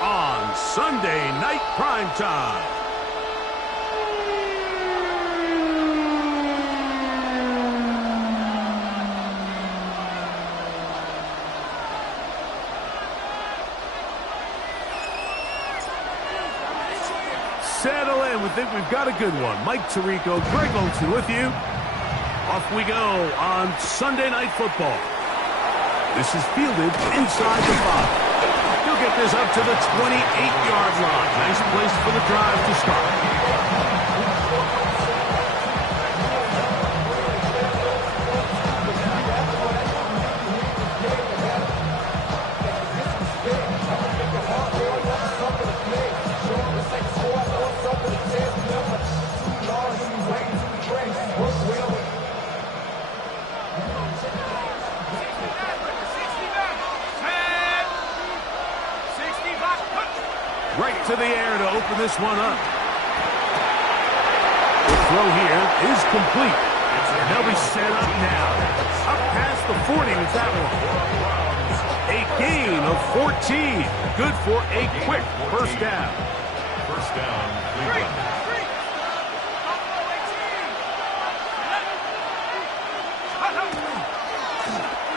on Sunday Night Primetime. Settle in. We think we've got a good one. Mike Tirico, Greg Olsen with you. Off we go on Sunday Night Football. This is fielded inside the 5. He'll get this up to the 28-yard line. Nice place for the drive to start. Right to the air to open this one up. The throw here is complete. And they'll be set up now. Up past the 40 with that one. A gain of 14. Good for a quick first down. First down, Cleveland.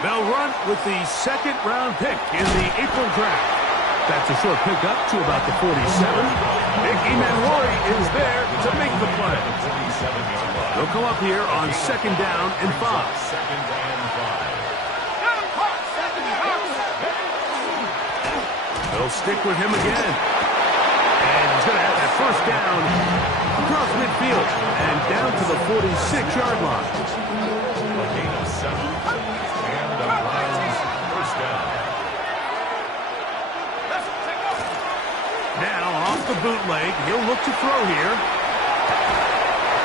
They'll run with the second-round pick in the April draft. That's a short pickup to about the 47. Mickey Manwari is there to make the play. They'll come up here on second down and 5. Second and 5. They'll stick with him again. And he's going to have that first down across midfield and down to the 46-yard line. A gain of 7. And the Browns first down. Now, off the bootleg, he'll look to throw here.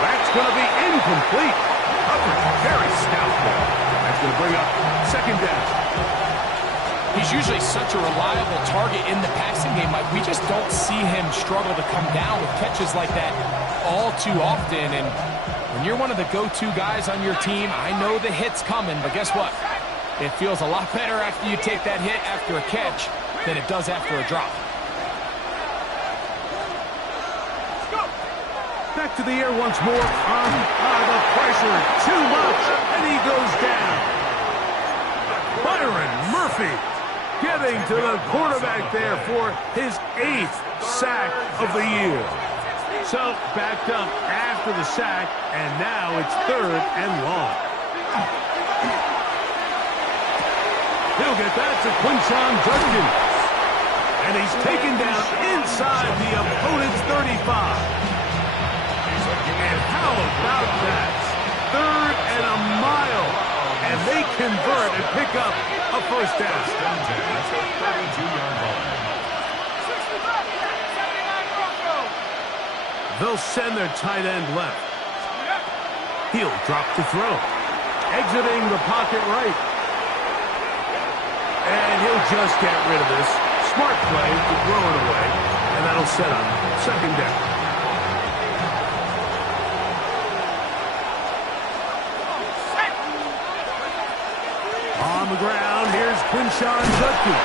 That's going to be incomplete. Coverage very stout there. That's going to bring up second down. He's usually such a reliable target in the passing game. Like, we just don't see him struggle to come down with catches like that all too often. And when you're one of the go-to guys on your team, I know the hit's coming, but guess what? It feels a lot better after you take that hit after a catch than it does after a drop. Back to the air once more. The pressure, too much, and he goes down. Byron Murphy getting to the quarterback there for his 8th sack of the year. So backed up after the sack, and now it's 3rd and long. He'll get that to Quinshon Judkins. And he's taken down inside the opponent's 35. And how about that? 3rd and a mile. And they convert and pick up a first down. 32-yard line. They'll send their tight end left. He'll drop to throw. Exiting the pocket right. And he'll just get rid of this. Smart play to throw it away. And that'll set up second down. On the ground, here's Quinshon Judkins.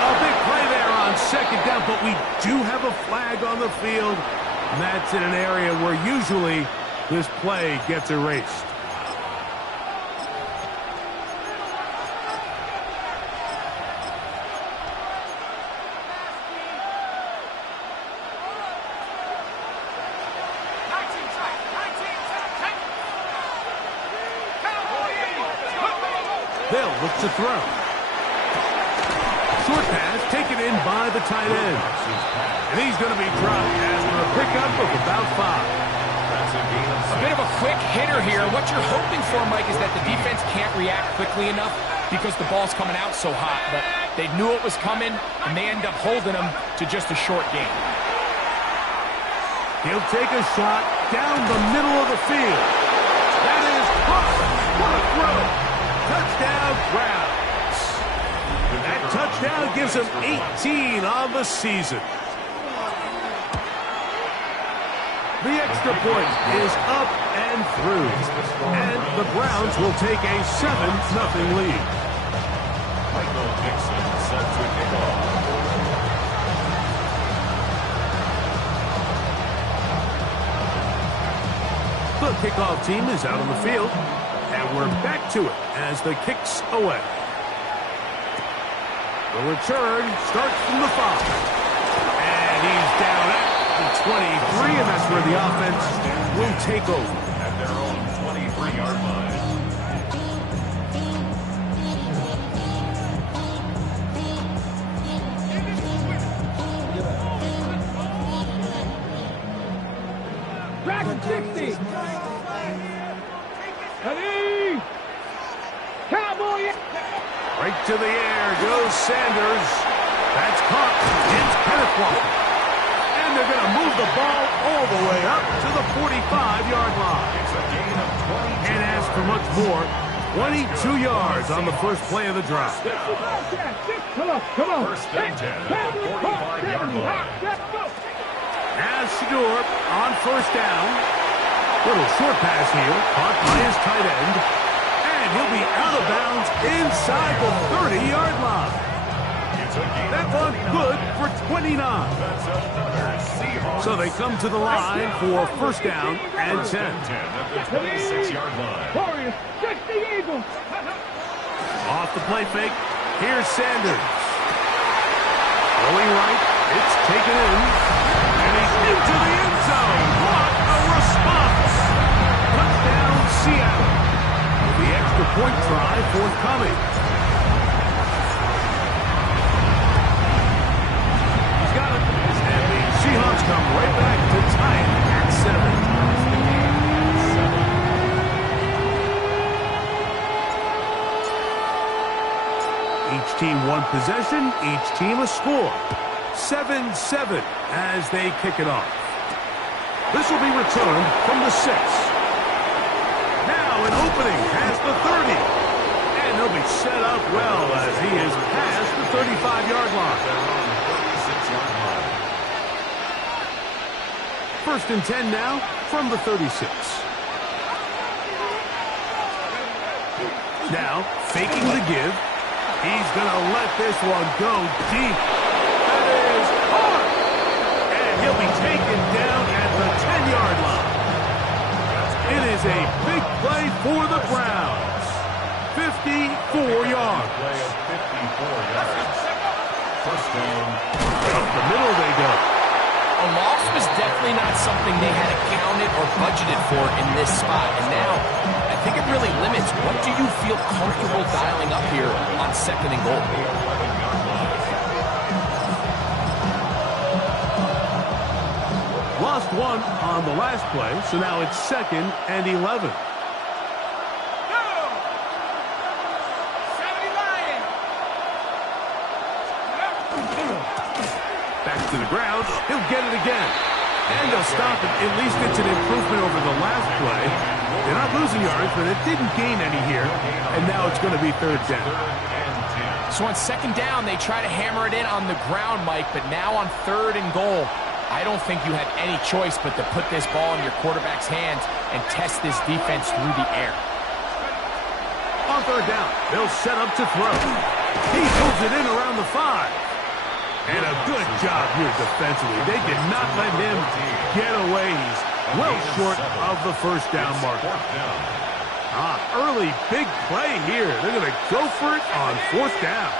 A big play there on second down, but we do have a flag on the field. And that's in an area where usually this play gets erased. They'll look to throw. Short pass taken in by the tight end. And he's going to be dropped after a pickup of about 5. A bit of a quick hitter here. What you're hoping for, Mike, is that the defense can't react quickly enough because the ball's coming out so hot. But they knew it was coming, and they end up holding them to just a short gain. He'll take a shot down the middle of the field. That is caught. What a throw. Touchdown, Browns. That touchdown gives them 18 on the season. The extra point is up and through. And the Browns will take a 7-0 lead. Michael Dixon set to kick off. kickoff team is out on the field. And we're back to it as the kick's away. The return starts from the 5. And he's down at the 23, and that's where the offense will take over. At their own 23-yard line. Back at 60. Ready? Cowboy. Right to the air goes Sanders. That's caught. It's Kenneth Walker. And they're going to move the ball all the way up to the 45-yard line. It's a gain of 22. Can't ask for much more. 22 yards on the first play of the drive. Come on. First and 10 at the 45-yard line. As Shador on first down. Little short pass here. Caught by his tight end. And he'll be out of bounds inside the 30-yard line. That one good for 29. That's another Seahawks. So they come to the line for first down and 10. First and 10 at the 26-yard line. Warriors, 60 Eagles. Off the play fake. Here's Sanders. Rolling right. It's taken in. And he's into the end zone. What a response. Touchdown, Seattle. With the extra point try forthcoming. He's got it. And the Seahawks come right back to tie it at 7. Each team one possession, each team a score. 7-7 as they kick it off. This will be returned from the 6. Now an opening past the 30. And he'll be set up well as he is past the 35-yard line. First and 10 now from the 36. Now faking the give. He's going to let this one go deep. That is hard. And he'll be taken down at the 10-yard line. It is a big play for the Browns. 54 yards. Play of 54 yards. First down. Up the middle they go. A loss was definitely not something they had accounted or budgeted for in this spot. And now, I think it really limits what do you feel comfortable dialing up here on second and goal. Lost one on the last play, so now it's second and 11. Back to the ground. He'll get it again. And they'll stop it. At least it's an improvement over the last play. They're not losing yards, but it didn't gain any here. And now it's going to be third down. So on second down, they try to hammer it in on the ground, Mike, but now on third and goal, I don't think you have any choice but to put this ball in your quarterback's hands and test this defense through the air. On third down, they'll set up to throw. He pulls it in around the 5. And a good job here defensively. They did not let him get away. He's well short of the first down marker. Early big play here. They're going to go for it on fourth down.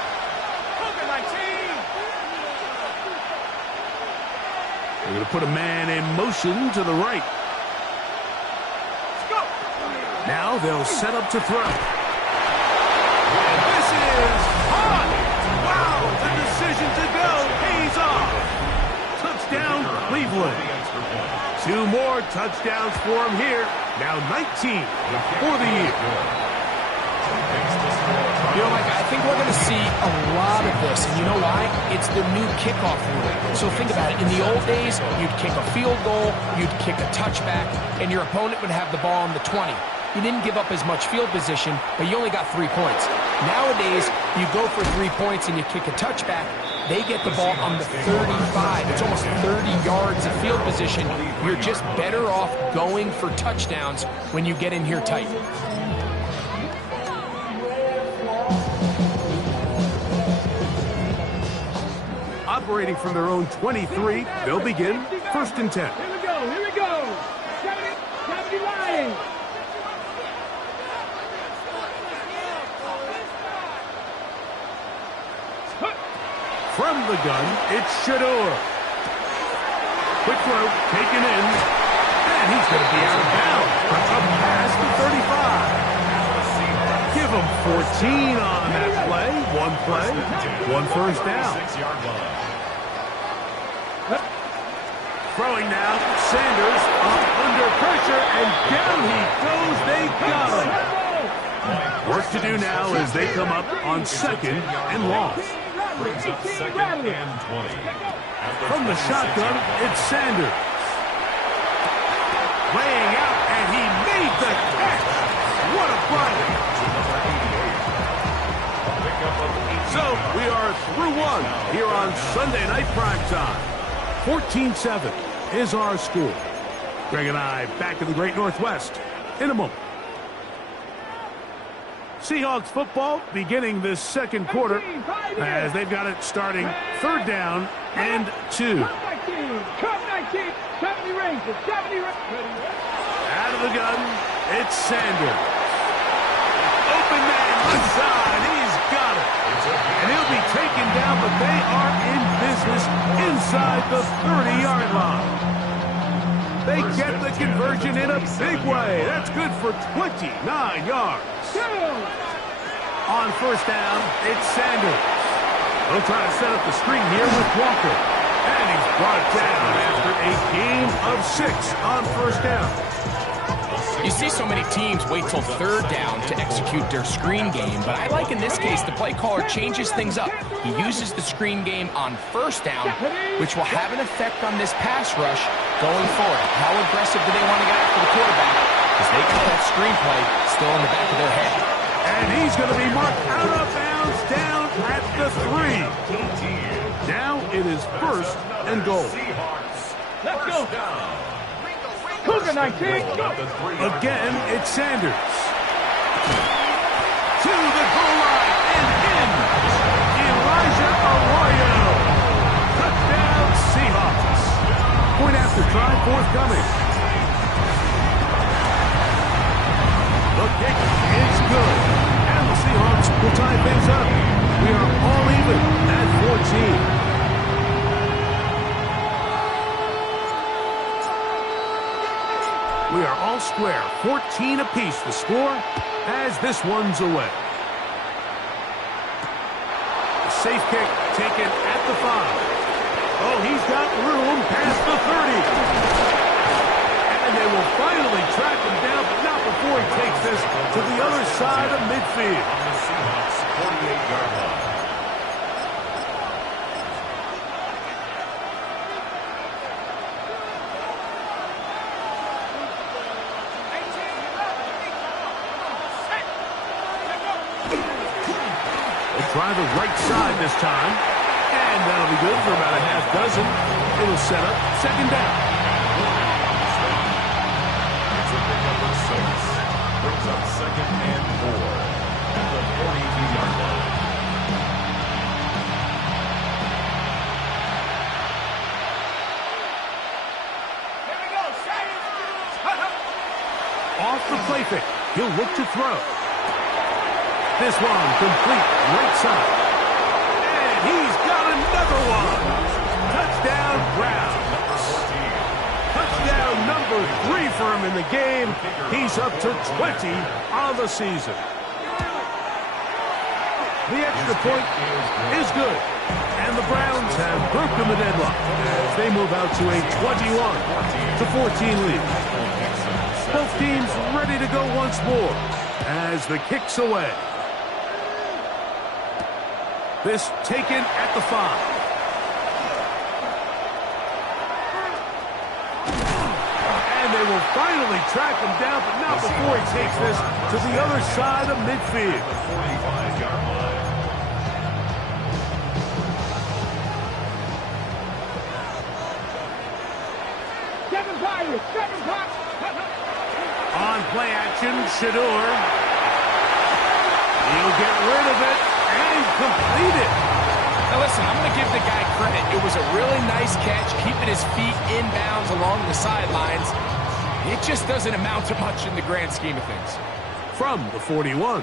They're going to put a man in motion to the right. Now they'll set up to throw. And this is hot. Wow, the decision to go pays off. Touchdown, Cleveland. 2 more touchdowns for him here. Now 19 for the year. You know, Mike, I think we're going to see a lot of this, and you know why? It's the new kickoff rule. So think about it. In the old days, you'd kick a field goal, you'd kick a touchback, and your opponent would have the ball on the 20. You didn't give up as much field position, but you only got 3 points. Nowadays, you go for 3 points and you kick a touchback. They get the ball on the 35. It's almost 30 yards of field position. You're just better off going for touchdowns when you get in here tight. Operating from their own 23, they'll begin first and 10. Here we go. 70, 50 line. From the gun, it's Shador. Quick throw, taken in, and he's going to be out of bounds. Up past the 35. Give him 14 on that play. One first down. 6-yard line. Throwing now, Sanders up under pressure, and down he goes. They got him. Work to do now as they come up on second and long. Brings up second and 20. From the shotgun, it's Sanders. Laying out, and he made the catch. What a play. So we are through one here on Sunday Night Primetime. 14-7 is our score. Greg and I back in the Great Northwest in a moment. Seahawks football beginning this second quarter as they've got it starting third down and 2. Cut 19. 70 ranges. 70 ranges. Out of the gun, it's Sanders. Open man left side. He's got it. And he'll be taken down, but they are in business inside the 30-yard line. They get the conversion in a big way. That's good for 29 yards. On first down, it's Sanders. They'll try to set up the screen here with Walker. And he's brought down after a gain of 6 on first down. You see so many teams wait till third down to execute their screen game, but I like in this case the play caller changes things up. He uses the screen game on first down, which will have an effect on this pass rush going forward. How aggressive do they want to get after the quarterback? Because they got that screen play still in the back of their head. And he's going to be marked out of bounds down at the 3. Now it is first and goal. Let's go. Cougar 19. Again, it's Sanders. To the goal line and in. Elijah Arroyo. Touchdown Seahawks. Point after try forthcoming. The kick is good. And the Seahawks will tie things up. We are all even at 14. We are all square, 14 apiece the score as this one's away. The safe kick taken at the 5. Oh, he's got room past the 30. And they will finally track him down, but not before he takes this to the other side of midfield. On the Seahawks 48-yard line. Try the right side this time. And that'll be good for about a half dozen. It'll set up second down. It's a pickup of 6. Brings up second and 4 at the 42-yard line. Here we go. Off the play fake. He'll look to throw. This one complete right side. And he's got another one. Touchdown Browns. Touchdown number 3 for him in the game. He's up to 20 on the season. The extra point is good. And the Browns have broken the deadlock as they move out to a 21-14 lead. Both teams ready to go once more as the kick's away. This taken at the 5. And they will finally track him down, but not before he takes this to the other side of midfield. The 45-yard line. On play action, Shador. He'll get rid of it. And complete it. Now listen, I'm going to give the guy credit. It was a really nice catch, keeping his feet in bounds along the sidelines. it just doesn't amount to much in the grand scheme of things. From the 41,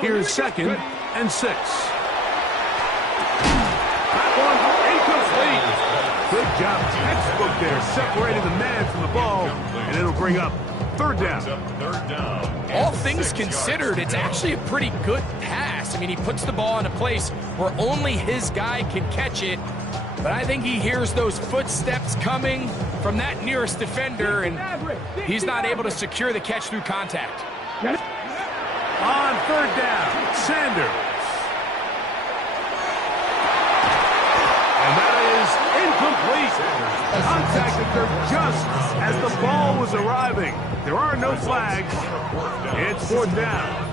here's 2nd and 6. That one incomplete. Good job, textbook there, separating the man from the ball, and it'll bring up 3rd down. All things considered, it's actually a pretty good pass. I mean, he puts the ball in a place where only his guy can catch it, but I think he hears those footsteps coming from that nearest defender, and he's not able to secure the catch through contact. On 3rd down, Sanders. And that is incomplete. Contact occurred just as the ball was arriving. There are no flags. It's 4th down.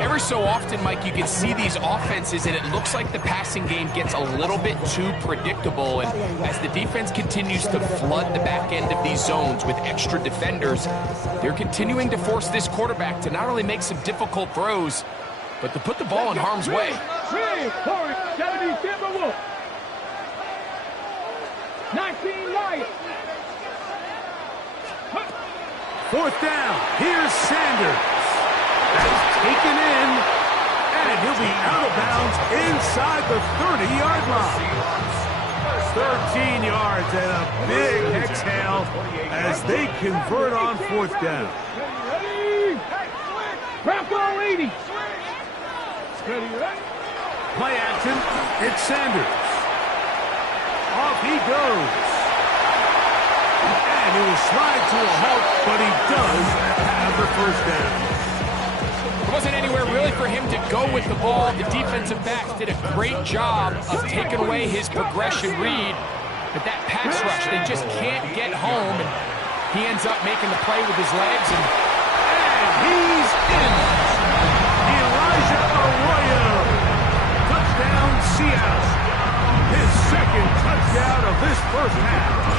Every so often, Mike, you can see these offenses, and it looks like the passing game gets a little bit too predictable. And as the defense continues to flood the back end of these zones with extra defenders, they're continuing to force this quarterback to not only make some difficult throws, but to put the ball in harm's way. 19 Lions. 4th down. Here's Sanders. That's taken in, and he'll be out of bounds inside the 30-yard line. 13 yards and a big exhale as they convert on 4th down. Bravo 80. Play action. It's Sanders. Off he goes. And he will slide to a halt, but he does have the 1st down. There wasn't anywhere really for him to go with the ball. The defensive backs did a great job of taking away his progression read. But that pass rush, they just can't get home. And he ends up making the play with his legs. And he's in. Elijah Arroyo. Touchdown, Seattle. His 2nd touchdown of this 1st half.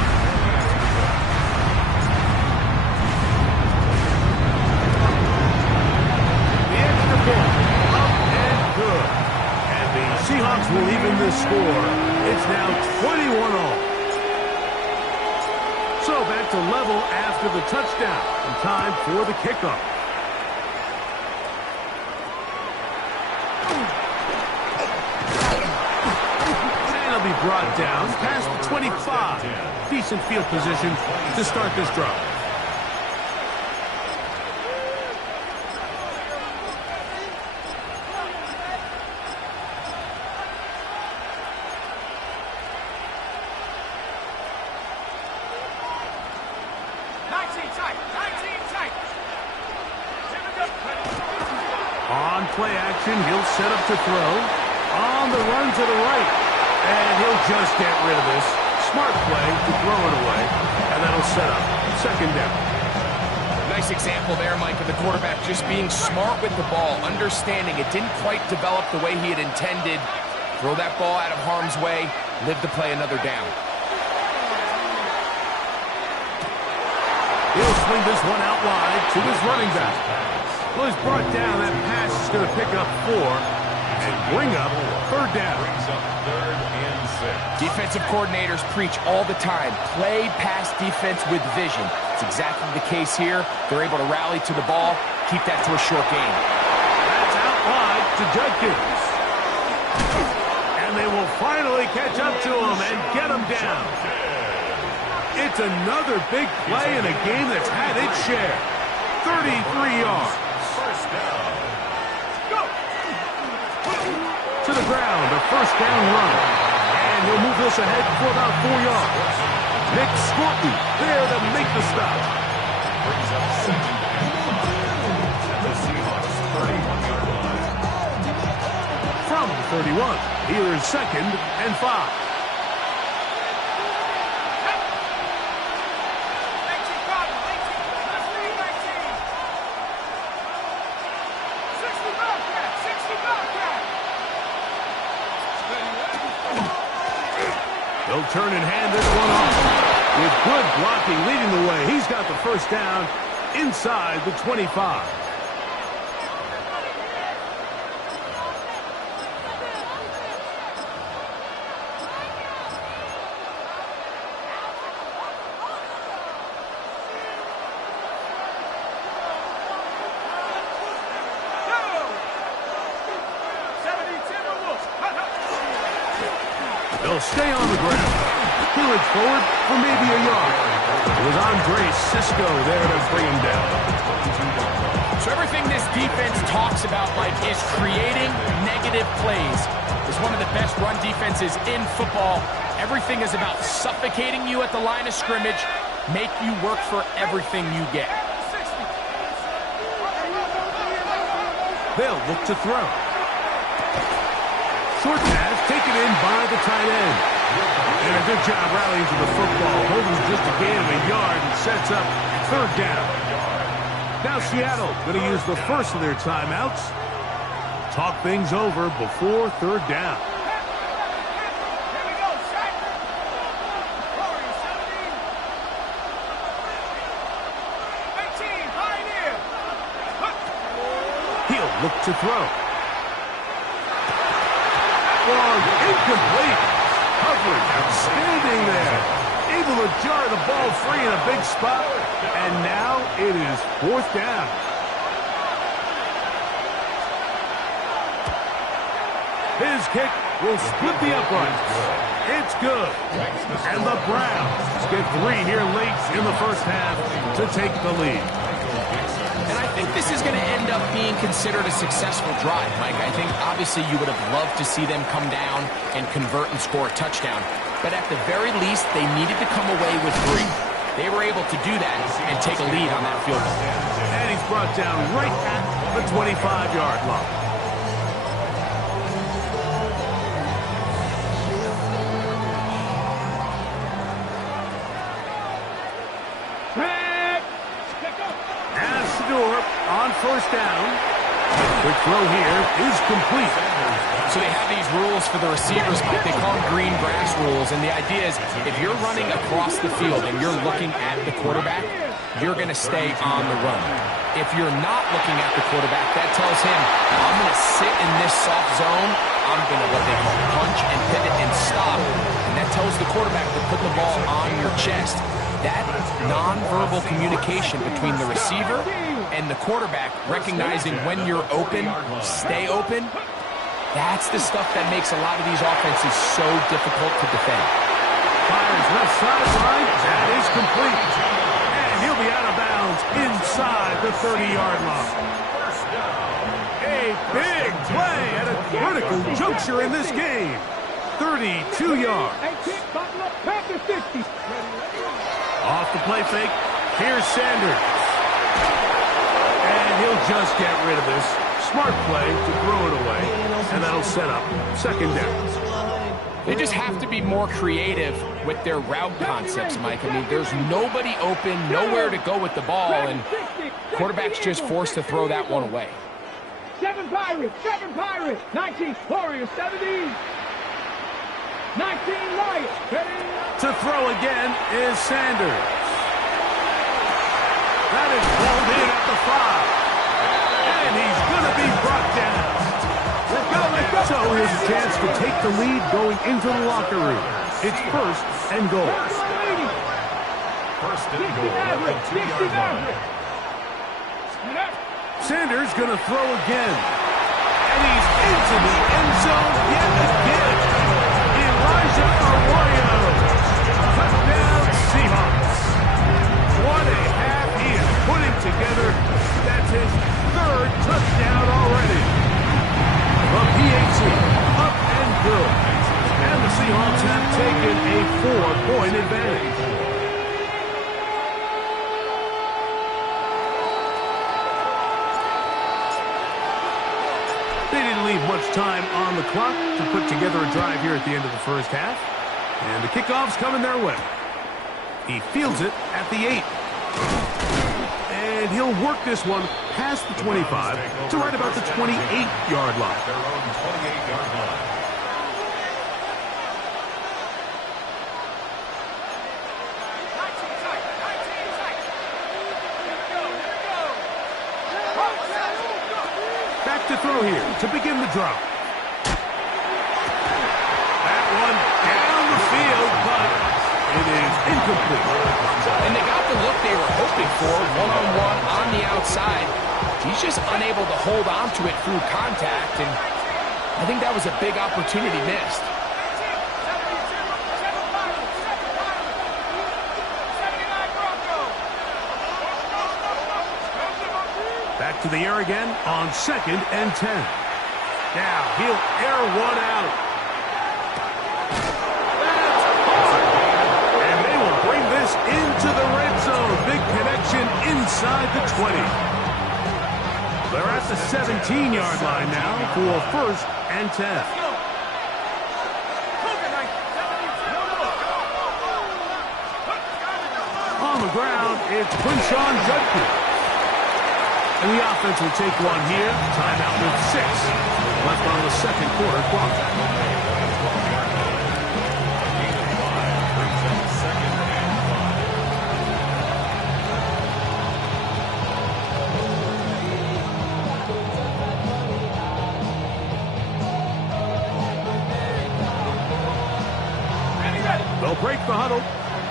Seahawks will even this score. It's now 21-all. So back to level after the touchdown. And time for the kickoff. And he'll be brought down past the 25. Decent field position to start this drive. On play action, he'll set up to throw. On the run to the right. And he'll just get rid of this. Smart play to throw it away. And that'll set up 2nd down. Nice example there, Mike, of the quarterback just being smart with the ball, understanding it didn't quite develop the way he had intended. Throw that ball out of harm's way, live to play another down. He'll swing this one out wide to his running back. Well, he's brought down. That pass is going to pick up 4 and bring up 3rd down. Defensive coordinators preach all the time, play pass defense with vision. It's exactly the case here. They're able to rally to the ball, keep that to a short game. That's out wide to Judkins. And they will finally catch up to him and get him down. It's another big play in a game that's had its share. 33 yards. To the ground, a 1st down run. And he'll move this ahead for about 4 yards. Nick Scorton there to make the stop. Brings up 2nd down at the Seahawks 31-yard line. From the 31, here is 2nd and 5. He'll turn and hand this one off. With good blocking leading the way, he's got the 1st down inside the 25. He'll stay on the ground. He'll edge forward for maybe a yard. It was Andre Cisco there to bring him down. So everything this defense talks about, Mike, is creating negative plays. It's one of the best run defenses in football. Everything is about suffocating you at the line of scrimmage, make you work for everything you get. They'll look to throw. Short pass taken in by the tight end. And a good job rallying to the football. Holding just a gain of a yard and sets up third down. Now Seattle going to use the first of their timeouts. Talk things over before third down. He'll look to throw. Long, incomplete. Coverage outstanding there. Able to jar the ball free in a big spot. And now it is fourth down. His kick will split the uprights. It's good. And the Browns get 3 here late in the first half to take the lead. And I think this is going to end up being considered a successful drive, Mike. I think obviously you would have loved to see them come down and convert and score a touchdown. But at the very least, they needed to come away with 3. They were able to do that and take a lead on that field goal. And he's brought down right at the 25-yard line. On first down. Quick throw here is complete. So they have these rules for the receivers, Mike. They call them green grass rules. And the idea is if you're running across the field and you're looking at the quarterback, you're going to stay on the run. If you're not looking at the quarterback, that tells him, I'm going to sit in this soft zone. I'm going to what they call punch and pivot and stop. And that tells the quarterback to put the ball on your chest. That nonverbal communication between the receiver and the quarterback, recognizing when you're open, stay open, that's the stuff that makes a lot of these offenses so difficult to defend. Fires left sideline. That is complete. And he'll be out of bounds inside the 30-yard line. A big play at a critical juncture in this game. 32 yards. Off the play fake. Here's Sanders. And he'll just get rid of this. Smart play to throw it away. And that'll set up second down. They just have to be more creative with their route concepts, Mike. I mean, there's nobody open, nowhere to go with the ball, and quarterback's just forced to throw that one away. 7 Pirates, 19 Warriors, 17. 19 Lions. To throw again is Sanders. That is pulled in at the 5. And he's going to be brought down. So here's a chance to take the lead going into the locker room. It's first and goal. First and goal at the 2-yard line. Sanders going to throw again. And he's into the end zone yet again. Elijah Arroyo. Touchdown Seahawks. What a half he is putting together. That's his 3rd touchdown already. The PAT up and good. And the Seahawks have taken a 4-point advantage. They didn't leave much time on the clock to put together a drive here at the end of the first half. And the kickoff's coming their way. He fields it at the 8. And he'll work this one past the 25 to right about the 28-yard line. Their own 28-yard line. Back to throw here to begin the drop. That one down the field, but it is incomplete. And they got the look they were hoping for, one-on-one on the outside. He's just unable to hold on to it through contact, and I think that was a big opportunity missed. To the air again on 2nd and 10. Now he'll air one out. That's hard. And they will bring this into the red zone. Big connection inside the 20. They're at the 17-yard line now for 1st and 10. On the ground, it's Quinshawn Judkins. And the offense will take one here. Timeout with 6 left on the 2nd quarter clock. They'll break the huddle.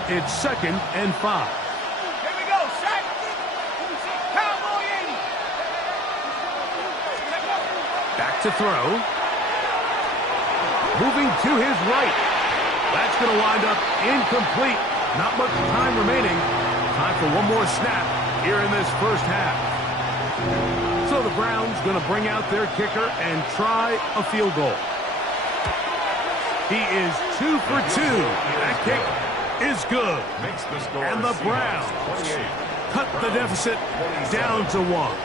It's 2nd and 5. Here we go, set. Cowboy 80. Back to throw. Moving to his right. That's going to wind up incomplete. Not much time remaining. Time for one more snap here in this first half. So the Browns going to bring out their kicker and try a field goal. He is 2 for 2. That kick is good. And the Browns cut the deficit down to 1.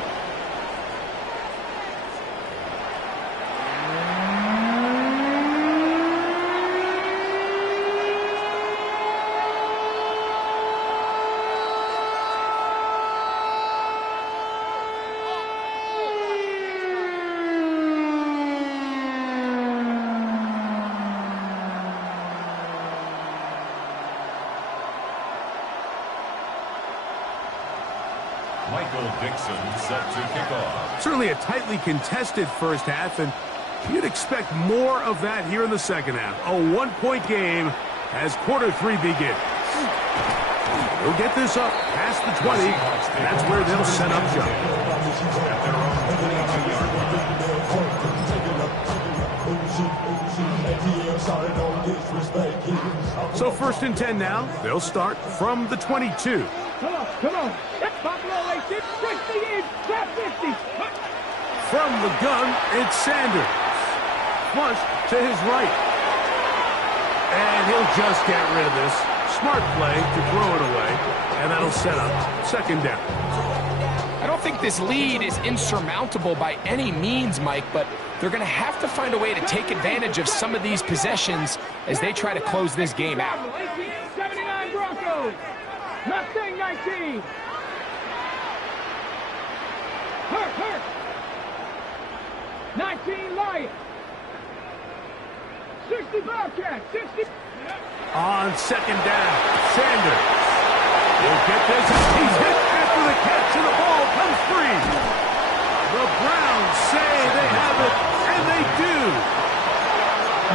Set to kick off. Certainly a tightly contested first half, and you'd expect more of that here in the second half. A one-point game as quarter 3 begins. They'll get this up past the 20. That's where they'll set up shop. So 1st and 10 now. They'll start from the 22. Come on. That's Buffalo. They did 60 in. Grab 50. From the gun, it's Sanders. Flush to his right. And he'll just get rid of this. Smart play to throw it away. And that'll set up 2nd down. I don't think this lead is insurmountable by any means, Mike, but they're going to have to find a way to take advantage of some of these possessions as they try to close this game out. 79 Broncos. Mustang 19. Hurt. 19 Lions. 60 Bobcats. 60. On 2nd down, Sanders will get this. He's hit after the catch, and the ball comes free. The Browns say they have it, and they do.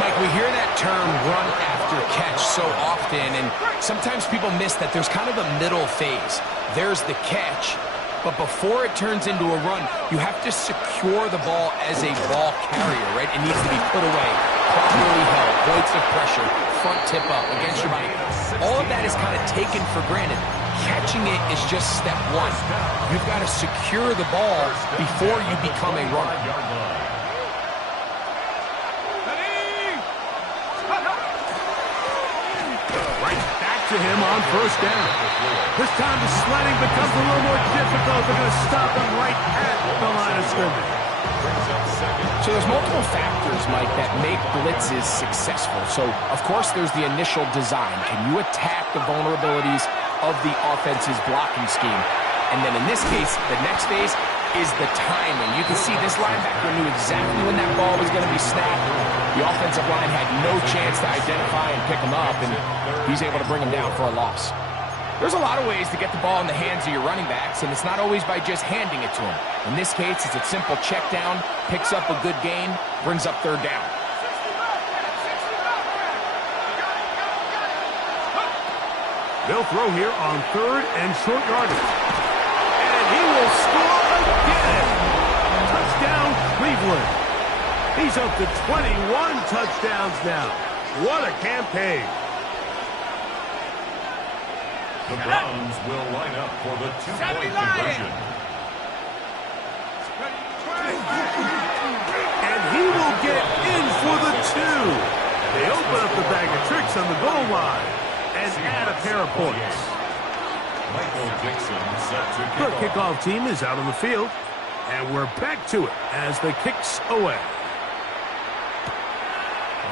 Mike, we hear that term run after catch so often, and sometimes people miss that there's kind of a middle phase. There's the catch, but before it turns into a run, you have to secure the ball as a ball carrier, right? It needs to be put away, properly held, points of pressure, front tip up against your body. All of that is kind of taken for granted. Catching it is just step 1. You've got to secure the ball before you become a runner. Right back to him on 1st down. This time the sledding becomes a little more difficult. They're going to stop him right at the line of scrimmage. So there's multiple factors, Mike, that make blitzes successful. So, of course, there's the initial design. Can you attack the vulnerabilities of the offense's blocking scheme? And then in this case, the next phase is the timing. You can see this linebacker knew exactly when that ball was going to be snapped. The offensive line had no chance to identify and pick him up, and he's able to bring him down for a loss. There's a lot of ways to get the ball in the hands of your running backs, and it's not always by just handing it to them. In this case, it's a simple check down, picks up a good gain, brings up 3rd down. They'll throw here on 3rd and short yardage. And he will score again. Touchdown, Cleveland. He's up to 21 touchdowns now. What a campaign. The Browns will line up for the 2-point conversion. And he will get in for the 2. They open up the bag of tricks on the goal line and add a pair of points. The kickoff team is out on the field, and we're back to it as the kick's away.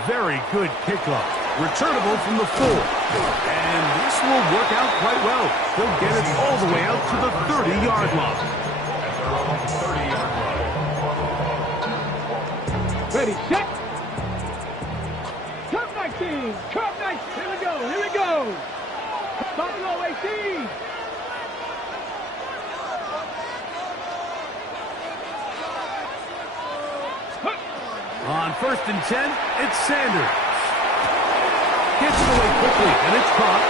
Very good kickoff. Returnable from the 4. And this will work out quite well. He'll get it all the way out to the 30-yard line. Ready, set. Curve 19. Curve 19. Here we go. Here we go. Buffalo 18. On 1st and 10, it's Sanders. Gets it away quickly, and it's caught.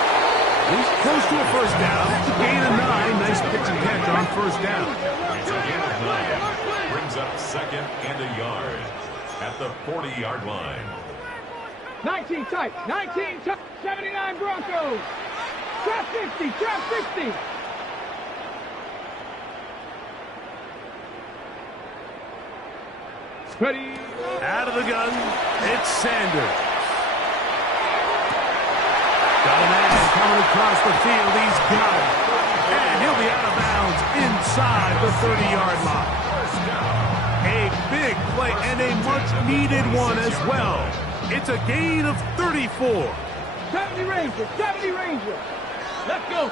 He's close to a first down. It's a gain of 9. Nice pitch and catch on first down. It's a gain of 9. Brings up 2nd and a yard at the 40-yard line. 19 tight. 19 tight. 79 Broncos. Trap 50. Trap 50. Ready. Out of the gun, it's Sanders. Got a man coming across the field. He's got it. And he'll be out of bounds inside the 30-yard line. A big play and a much-needed one as well. It's a gain of 34. 70 Ranger. 70 Ranger. Let's go.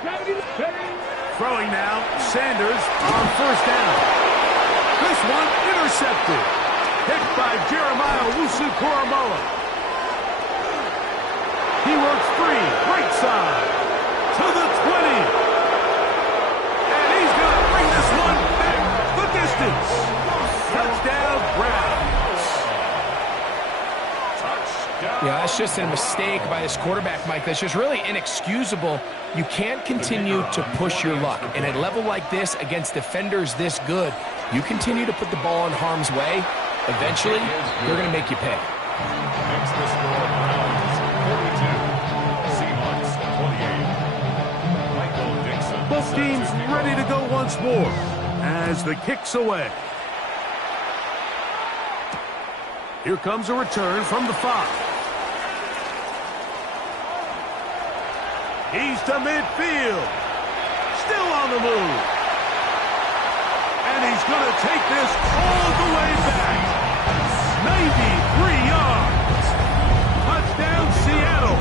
70. Throwing now, Sanders on first down. This one intercepted. Picked by Jeremiah Wusu-Koromoa. He works free, right side, to the 20. And he's going to bring this one back the distance. Touchdown, Browns. Yeah, that's just a mistake by this quarterback, Mike. That's just really inexcusable. You can't continue to push your luck. And at a level like this, against defenders this good, you continue to put the ball in harm's way, eventually, they're going to make you pay. Next, the score, Browns 42, Seahawks 28. Michael Dixon. Both teams ready to go once more as the kick's away. Here comes a return from the 5. He's to midfield. Still on the move. And he's going to take this all the way back. 93 yards. Touchdown, Seattle.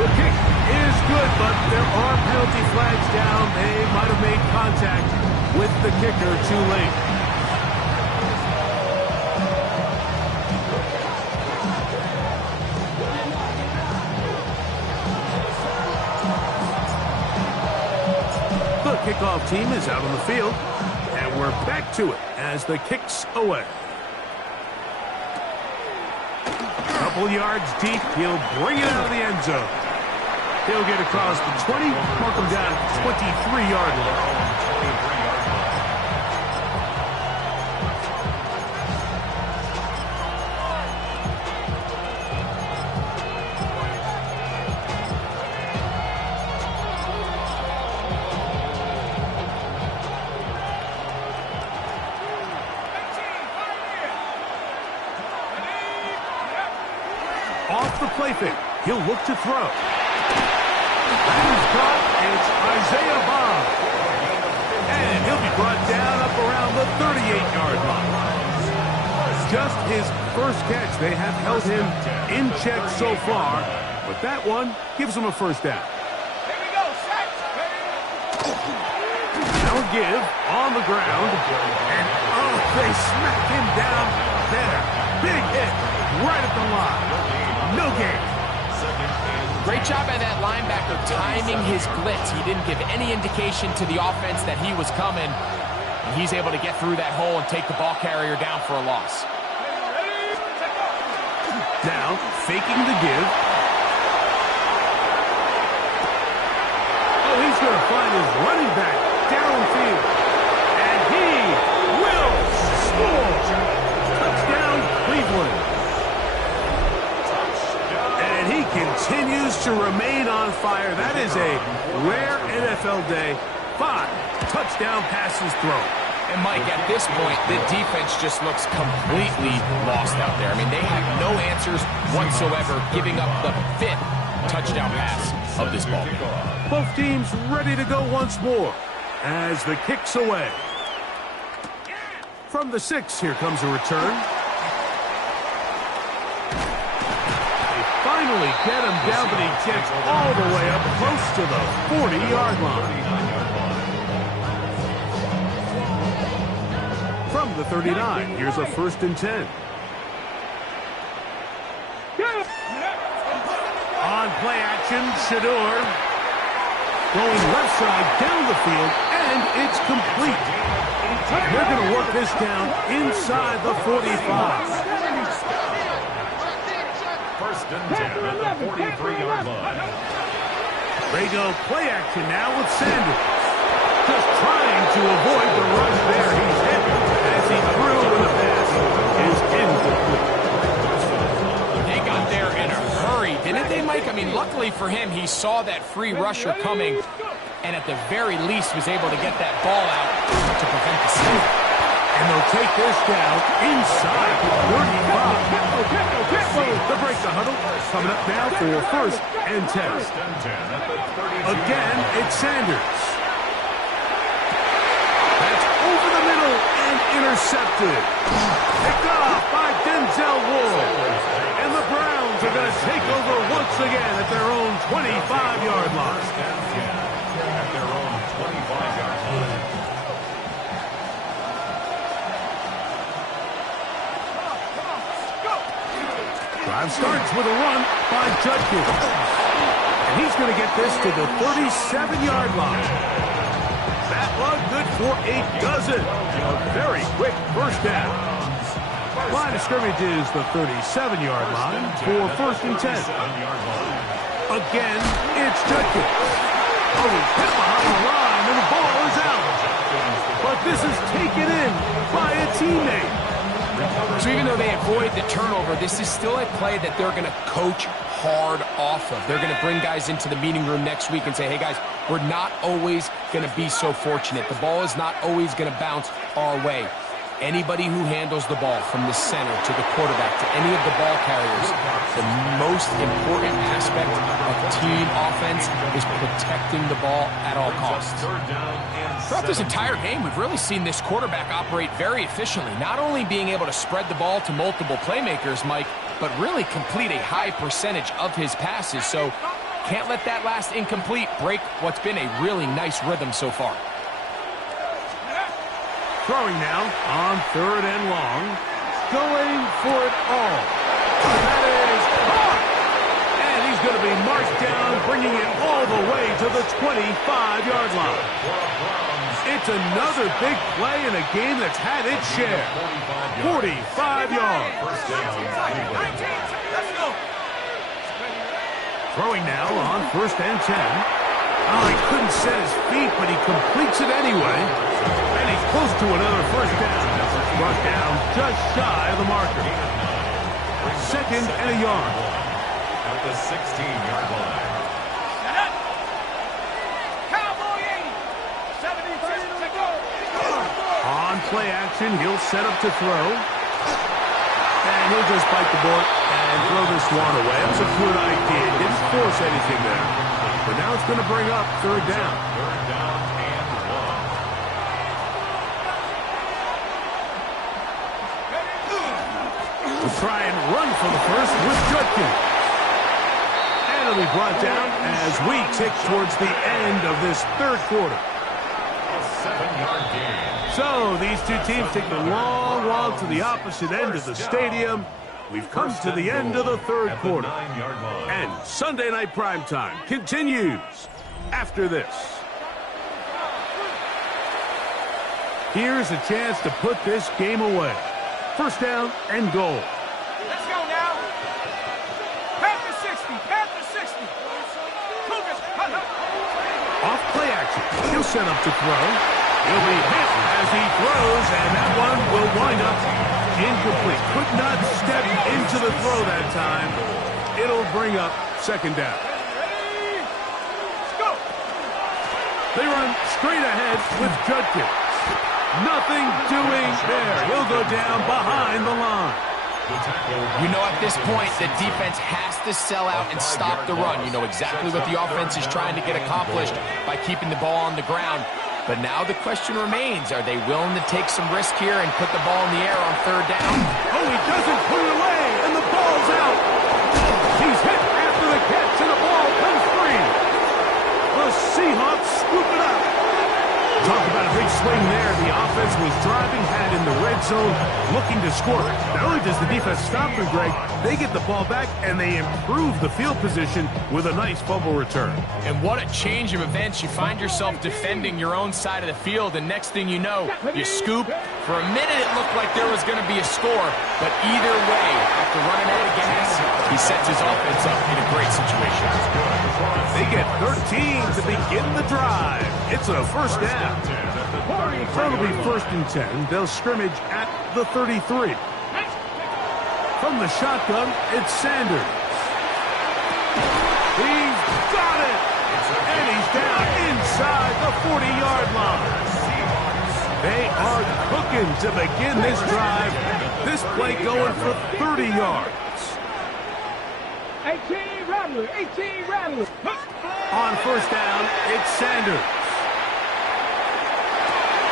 The kick is good, but there are penalty flags down. They might have made contact with the kicker too late. The kickoff team is out on the field, and we're back to it as the kick's away. Couple yards deep, he'll bring it out of the end zone. He'll get across the 20, mark him down at the 23-yard line. Off the play fake, he'll look to throw. He's caught, it's Isaiah Bond. And he'll be brought down up around the 38-yard line. Just his first catch. They have held him in check so far, but that one gives him a first down. Here we go, set. Now a give on the ground, and oh, they smack him down there. Big hit right at the line. No gain. Great job by that linebacker timing his blitz. He didn't give any indication to the offense that he was coming. And he's able to get through that hole and take the ball carrier down for a loss. Now, faking the give. Oh, he's going to find his running back downfield. And he will score. Touchdown, Cleveland. And he can continues to remain on fire. That is a rare NFL day. 5 touchdown passes thrown. And, Mike, at this point, the defense just looks completely lost out there. I mean, they have no answers whatsoever, giving up the 5th touchdown pass of this ball game. Both teams ready to go once more as the kick's away. From the 6, here comes a return. They finally get him down, but he gets all the way up close to the 40-yard line. From the 39, here's a 1st and 10. On play action, Shador going left side down the field, and it's complete. They're going to work this down inside the 45. 1st and 10 at the 43-yard line. They go play action now with Sanders. Just trying to avoid the rush there. He's hit as he threw when the pass is incomplete. They got there in a hurry, didn't they, Mike? I mean, luckily for him, he saw that free rusher coming, and at the very least was able to get that ball out to prevent the sack. And they'll take this down inside the 35. To break the huddle, coming up now for 1st and 10. Again, it's Sanders. That's over the middle and intercepted. Picked off by Denzel Ward. And the Browns are going to take over once again at their own 25-yard line. At their own 25-yard line. Drive starts with a run by Judkins. And he's going to get this to the 37-yard line. That run good for a dozen. A very quick 1st down. Line of scrimmage is the 37-yard line for 1st and 10. Again, it's Judkins. Oh, he's hit behind the line, and the ball is out. But this is taken in by a teammate. So even though they avoid the turnover, this is still a play that they're going to coach hard off of. They're going to bring guys into the meeting room next week and say, hey, guys, we're not always going to be so fortunate. The ball is not always going to bounce our way. Anybody who handles the ball from the center to the quarterback to any of the ball carriers, the most important aspect of team offense is protecting the ball at all costs. Throughout this entire game, we've really seen this quarterback operate very efficiently, not only being able to spread the ball to multiple playmakers, Mike, but really complete a high percentage of his passes. So can't let that last incomplete break what's been a really nice rhythm so far. Throwing now on 3rd and long. Going for it all. That is caught. And he's going to be marched down, bringing it all the way to the 25-yard line. It's another big play in a game that's had its share. 45 yards. Throwing now on 1st and 10. Oh, he couldn't set his feet, but he completes it anyway. And he's close to another 1st down. Brought down just shy of the marker. 2nd and a yard. At the 16-yard line. On play action, he'll set up to throw. And he'll just bite the bullet and throw this one away. That's a good idea. Didn't force anything there. But now it's going to bring up 3rd down. 3rd down and 1. We'll try and run for the 1st with Judkins. And it'll be brought down as we tick towards the end of this 3rd quarter. A 7-yard gain. So these two teams take the long walk to the opposite end of the stadium. We've come to the end of the 3rd quarter. And Sunday Night Primetime continues after this. Here's a chance to put this game away. 1st down and goal. Let's go now. Panther 60. Panther 60. Cougars. Off play action. He'll set up to throw. He'll be hit as he throws, and that one will wind up incomplete. Could not step into the throw that time. It'll bring up second down. They run straight ahead with Judkins. Nothing doing there. He'll go down behind the line. You know, at this point, the defense has to sell out and stop the run. You know exactly what the offense is trying to get accomplished by keeping the ball on the ground. But now the question remains, are they willing to take some risk here and put the ball in the air on third down? Oh, he doesn't put it away, and the ball's out. He's hit after the catch, and the ball comes free. The Seahawks scoop it up. Talk about a big swing there. The offense was driving, had it in the red zone, looking to score. Not only does the defense stop them, Greg, they get the ball back, and they improve the field position with a nice fumble return. And what a change of events. You find yourself defending your own side of the field, and next thing you know, you scoop. For a minute, it looked like there was going to be a score, but either way, after running out of gas, he sets his offense up in a great situation. They get 13 to begin the drive. It's a first down. So it'll be 1st and 10. They'll scrimmage at the 33. From the shotgun, it's Sanders. He's got it! And he's down inside the 40-yard line. They are cooking to begin this drive. This play going for 30 yards. 18 Rattler, 18 Rattler. On first down, it's Sanders.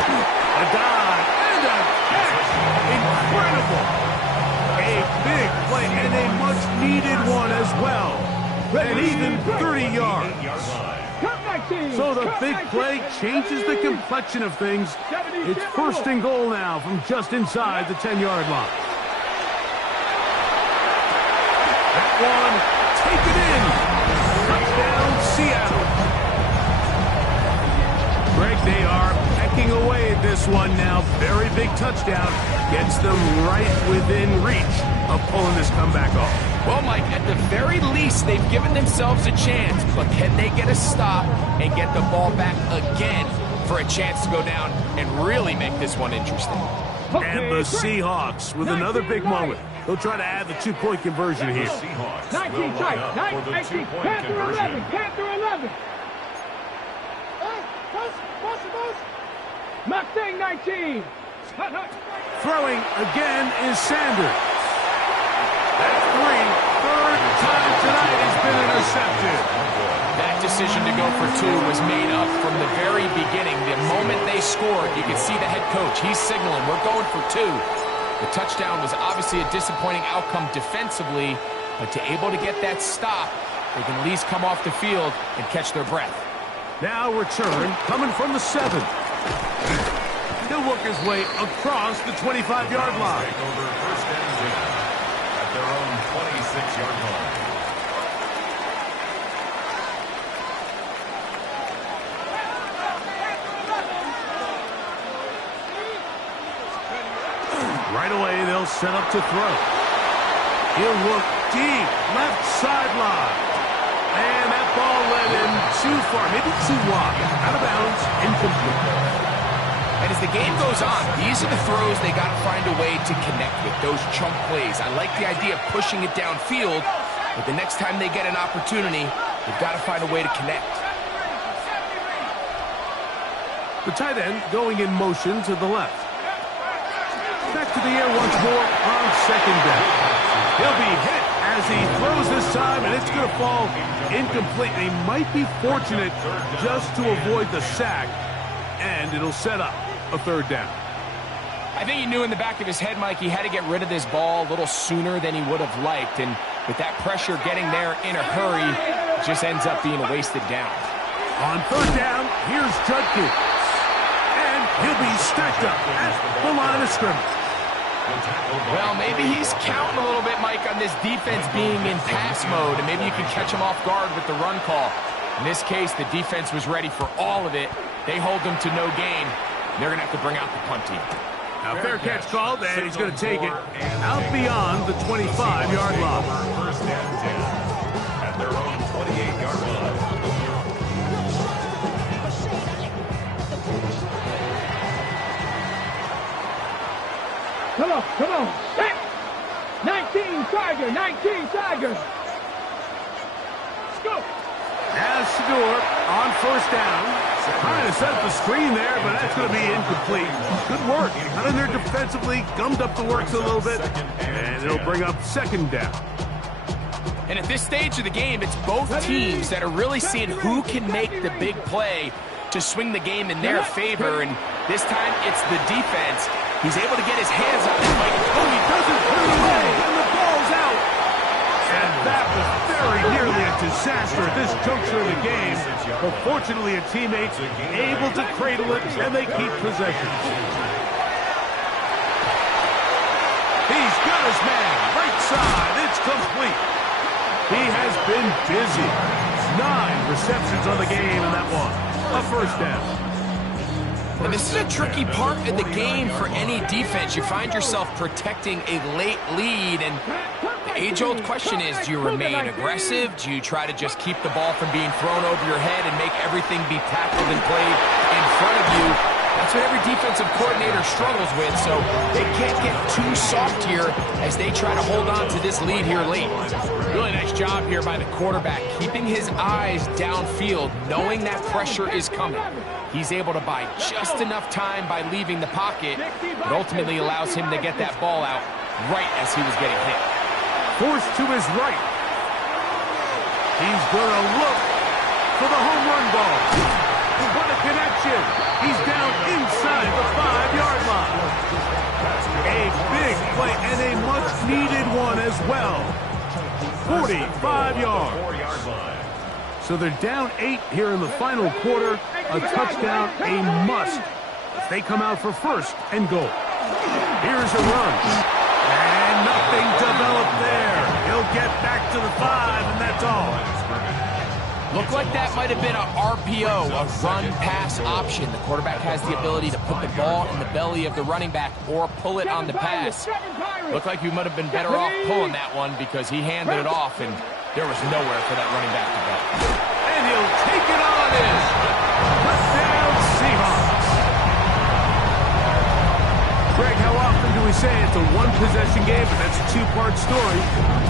A dive and a catch. Incredible. A big play and a much-needed one as well. And even 30 yards. So the big play changes the complexion of things. It's 1st and goal now from just inside the 10-yard line. That one, take it in. Touchdown, Seattle. Greg, they are pecking away at this one now. Very big touchdown. Gets them right within reach of pulling this comeback off. Well, Mike, at the very least, they've given themselves a chance, but can they get a stop and get the ball back again for a chance to go down and really make this one interesting? And the Seahawks with another big moment. They'll try to add the 2-point conversion here. 19 tight, 19, Panther 11, Panther 11. Mustang 19. Throwing again is Sanders. That's 3. Third time tonight he's been intercepted. That decision to go for 2 was made up from the very beginning. The moment they scored, you could see the head coach. He's signaling, we're going for 2. The touchdown was obviously a disappointing outcome defensively, but to able to get that stop, they can at least come off the field and catch their breath. Now return coming from the 7. He'll work his way across the 25-yard line. Take over 1st and 10 at their own 26-yard line. Right away, they'll set up to throw. He'll look deep, left sideline. And that ball led him too far, maybe too wide. Out of bounds, incomplete. And as the game goes on, these are the throws they got to find a way to connect with, those chunk plays. I like the idea of pushing it downfield, but the next time they get an opportunity, they've got to find a way to connect. The tight end going in motion to the left. Back to the air once more on 2nd down. He'll be hit as he throws this time, and it's going to fall incomplete. They might be fortunate just to avoid the sack, and it'll set up a 3rd down. I think he knew in the back of his head, Mike, he had to get rid of this ball a little sooner than he would have liked, and with that pressure getting there in a hurry, it just ends up being a wasted down. On 3rd down, here's Judkins, and he'll be stacked up at the line of scrimmage. Well, maybe he's counting a little bit, Mike, on this defense being in pass mode, and maybe you can catch him off guard with the run call. In this case, the defense was ready for all of it. They hold them to no gain. They're going to have to bring out the punt team. Now, fair catch called, and he's going to take it out beyond the 25-yard line. 1st and 10 at their own 28-yard line. Come on. 19 Tiger, 19 Tiger. Let's go. Now Shador on first down. Trying to set up the screen there, but that's going to be incomplete. Good work. Got in there defensively, gummed up the works a little bit, and it'll bring up second down. And at this stage of the game, it's both teams that are really seeing who can make the big play to swing the game in their favor, and this time it's the defense. He's able to get his hands on it. Oh, he doesn't put it away, and the ball's out. And that was very nearly a disaster at this juncture of the game. But fortunately, a teammate able to cradle it, and they keep possession. He's got his man, right side. It's complete. He has been busy. 9 receptions on the game, and that one, a first down. And this is a tricky part of the game for any defense. You find yourself protecting a late lead, and the age-old question is, do you remain aggressive? Do you try to just keep the ball from being thrown over your head and make everything be tackled and played in front of you? That's what every defensive coordinator struggles with, so they can't get too soft here as they try to hold on to this lead here late. Really nice job here by the quarterback, keeping his eyes downfield, knowing that pressure is coming. He's able to buy just enough time by leaving the pocket, but ultimately allows him to get that ball out right as he was getting hit. Forced to his right. He's going to look for the home run ball. What a connection. He's down inside the 5-yard line. A big play and a much-needed one as well. 45 yards. So they're down 8 here in the final quarter. A touchdown, a must. If they come out for first and goal. Here's a run. And nothing developed there. He'll get back to the 5, and that's all. Looked like that might have been a RPO, a run-pass option. The quarterback has the ability to put the ball in the belly of the running back or pull it on the pass. Looked like you might have been better off pulling that one because he handed it off, and there was nowhere for that running back to go. And he'll take it on in. Touchdown, Seahawks. Greg, how often do we say it's a one-possession game, but that's a two-part story?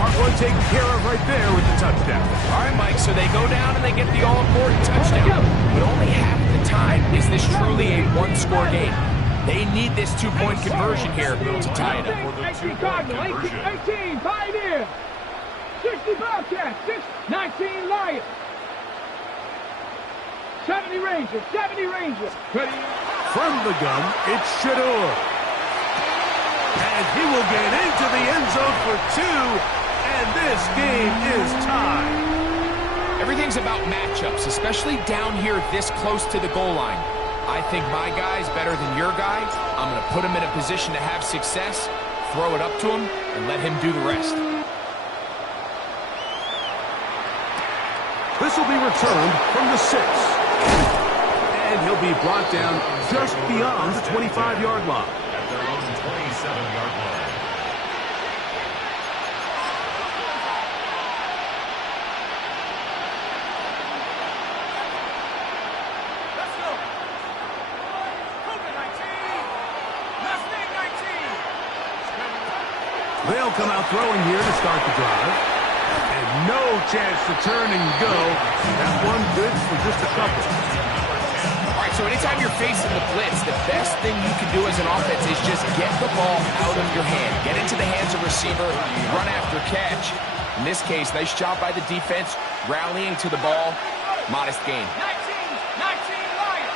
Part one taken care of right there with the touchdown. All right, Mike, so they go down and they get the all-important touchdown. But only half the time is this truly a one-score game. They need this two-point conversion here to tie it up. 18 Cardinal, 18 Pioneer, 60 Bobcats, 19 Lions, 70 Rangers, 70 Rangers. From the gun, it's Shador. And he will get into the end zone for 2, and this game is tied. Everything's about matchups, especially down here this close to the goal line. I think my guy's better than your guy. I'm going to put him in a position to have success, throw it up to him, and let him do the rest. This will be returned from the 6. And he'll be brought down just beyond the 25-yard line. At their own 27-yard line. Let's go. They'll come out throwing here to start the drive. And no chance to turn and go. That one good for just a couple. All right, so anytime you're facing the blitz, the best thing you can do as an offense is just get the ball out of your hand. Get into the hands of receiver, run after catch. In this case, nice job by the defense, rallying to the ball. Modest gain. 19 Lions.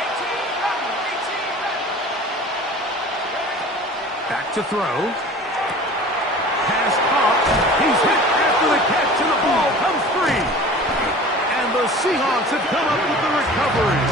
18 Cardinal, 18 Red. Back to throw. Pass caught. He's hit after the catch, and the ball comes free. And the Seahawks have come up with the recovery.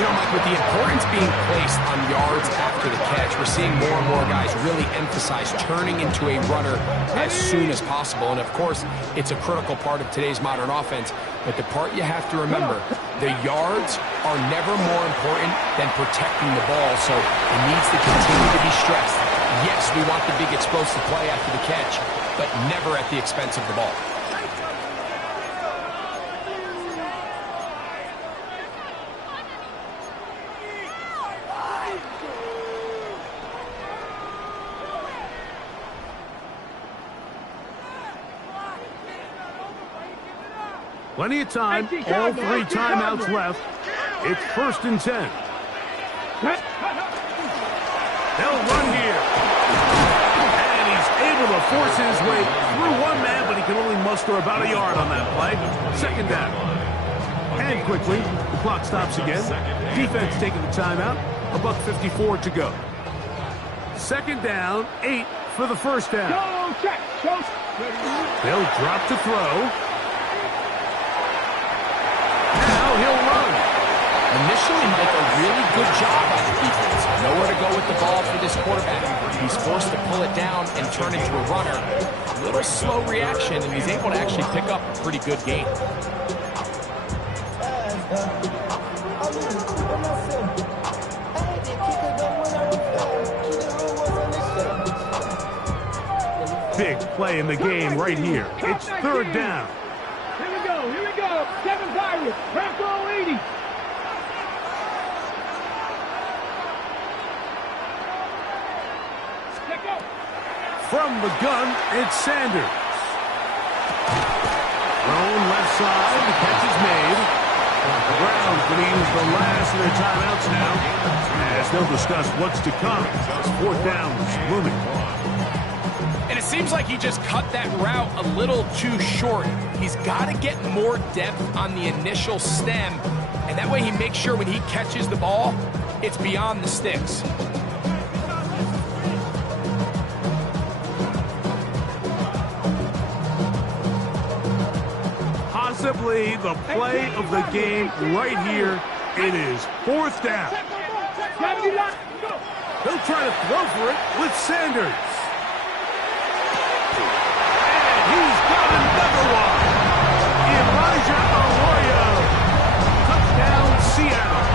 You know, Mike, with the importance being placed on yards after the catch, we're seeing more and more guys really emphasize turning into a runner as soon as possible. And, of course, it's a critical part of today's modern offense. But the part you have to remember, the yards are never more important than protecting the ball, so it needs to continue to be stressed. Yes, we want the big explosive play after the catch, but never at the expense of the ball. Plenty of time, all 3 timeouts left. It's 1st and 10. They'll run here. And he's able to force his way through one man, but he can only muster about a yard on that play. 2nd down. And quickly, the clock stops again. Defense taking the timeout. $1:54 to go. 2nd down, 8 for the 1st down. They'll drop to throw. Now he'll run. Initially, Mike, a really good job by the defense. Nowhere to go with the ball for this quarterback. He's forced to pull it down and turn into a runner. A little slow reaction, and he's able to actually pick up a pretty good game. Big play in the game right here. It's 3rd down. Here we go. 7 Pirates. Rambo 80. From the gun, it's Sanders. Thrown left side. The catch is made. The Browns going to use the last of their timeouts now, as they'll discuss what's to come. This 4th down is looming. And it seems like he just cut that route a little too short. He's got to get more depth on the initial stem, and that way he makes sure when he catches the ball, it's beyond the sticks. Possibly the play of the game right here. It is 4th down. They'll try to throw for it with Sanders. And he's got another one. Elijah Arroyo. Touchdown, Seattle.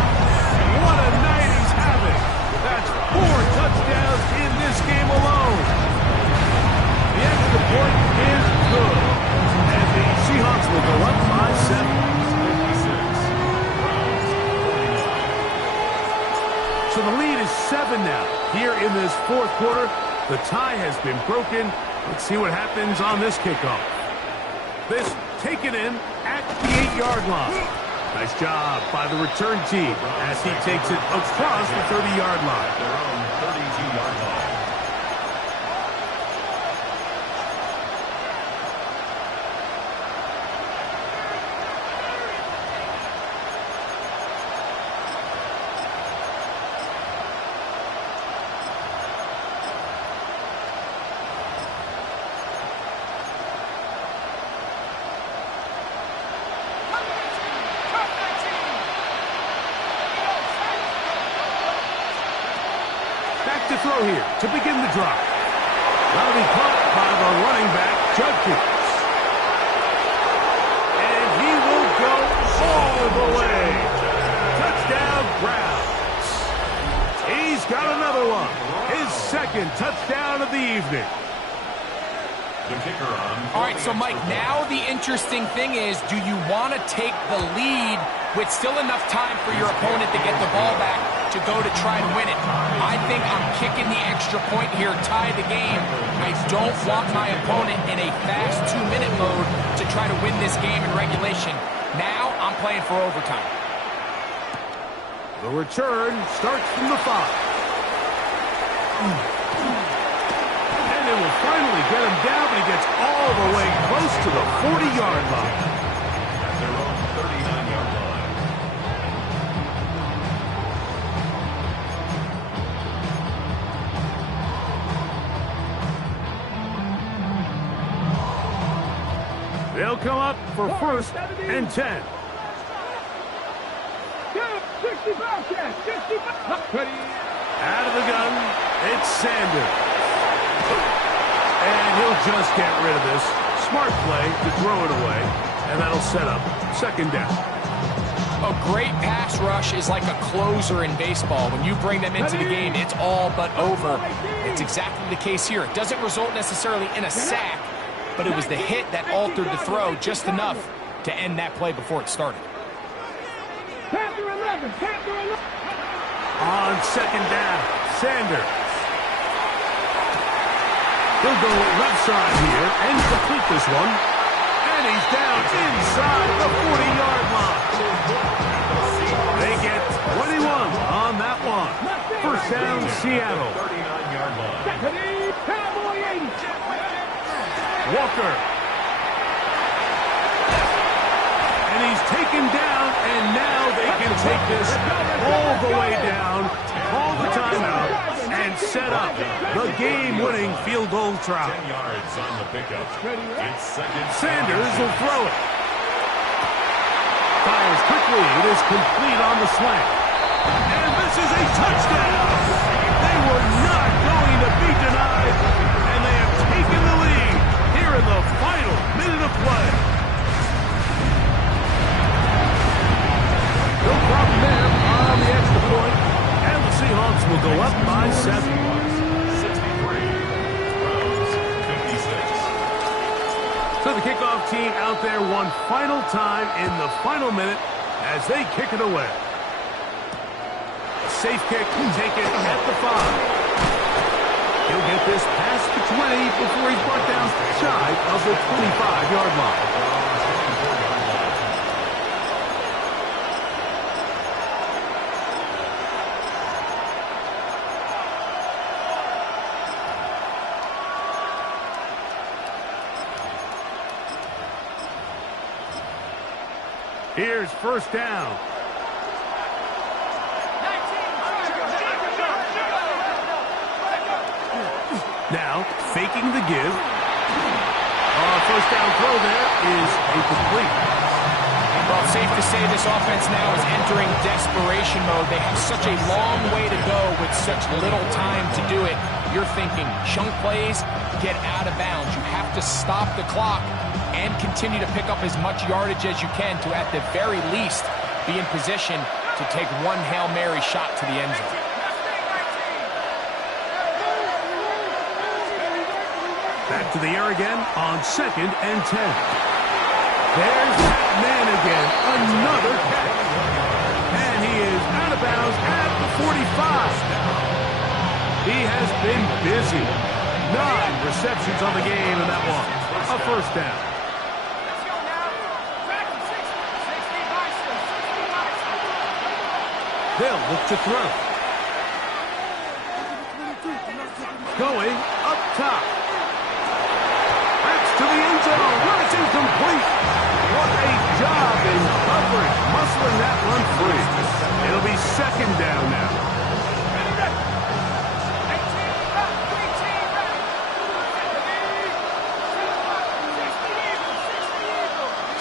What a night he's having. That's 4 touchdowns in this game alone. The extra point is good. And the Seahawks will go up by 7. So the lead is 7 now. Here in this 4th quarter, the tie has been broken. Let's see what happens on this kickoff. This taken in at the 8-yard line. Nice job by the return team as he takes it across the 30-yard line. Their own 32-yard line. To throw here to begin the drive. That'll be caught by the running back, Judkins. And he will go all the way. Touchdown, Browns. He's got another one. His 2nd touchdown of the evening. The kicker on. All right, so Mike, now the interesting thing is, do you want to take the lead with still enough time for your opponent to get the ball back to go to try to win it? I think I'm kicking the extra point here, tie the game. I don't want my opponent in a fast 2-minute mode to try to win this game in regulation. Now I'm playing for overtime. The return starts from the 5. And it will finally get him down, but he gets all the way close to the 40-yard line. At their own 39-yard line. They'll come up for 1st and 10. 65 catch, 65. Out of the gun, it's Sanders. And he'll just get rid of this. Smart play to throw it away, and that'll set up 2nd down. A great pass rush is like a closer in baseball. When you bring them into the game, it's all but over. It's exactly the case here. It doesn't result necessarily in a sack, but it was the hit that altered the throw just enough to end that play before it started. Panther 11, Panther 11. On 2nd down, Sanders. He'll go left side here and complete this one. And And he's down inside the 40-yard line. They get 21 on that one. First down, Seattle. 39-yard line. Cowboy 80. Walker. And he's taken down, and now they can take this all the way down, call the timeout, and set up the game-winning field goal try. 10 yards on the pickup. It's second. Sanders will throw it. Fires quickly. It is complete on the slant. And this is a touchdown. They were not going to be denied, and they have taken the lead here in the final minute of play. No problem there on the extra point, and the Seahawks will go up by 7. 63. Browns 56. So the kickoff team out there one final time in the final minute as they kick it away. A safe kick taken at the 5. He'll get this past the 20 before he's brought down shy of the 25-yard line. Here's first down. Now, faking the give. First down throw there is incomplete. Well, it's safe to say this offense now is entering desperation mode. They have such a long way to go with such little time to do it. You're thinking chunk plays, get out of bounds. You have to stop the clock and continue to pick up as much yardage as you can to, at the very least, be in position to take one Hail Mary shot to the end zone. Back to the air again on 2nd and 10. There's that man again, another catch. And he is out of bounds at the 45. He has been busy. 9 receptions on the game in that one. A first down. They'll look to throw. Going up top. That's to the end zone. Well, it's incomplete. What a job in coverage, muscling that one free. It'll be second down now.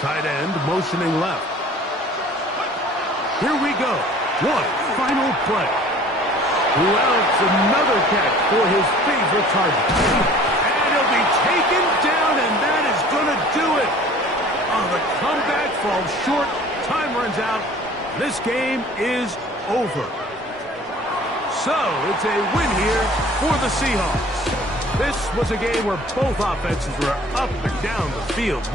Tight end motioning left. Here we go. One final play. Well, it's another catch for his favorite target. And he'll be taken down, and that is going to do it. Oh, the comeback falls short. Time runs out. This game is over. So, it's a win here for the Seahawks. This was a game where both offenses were up and down the field.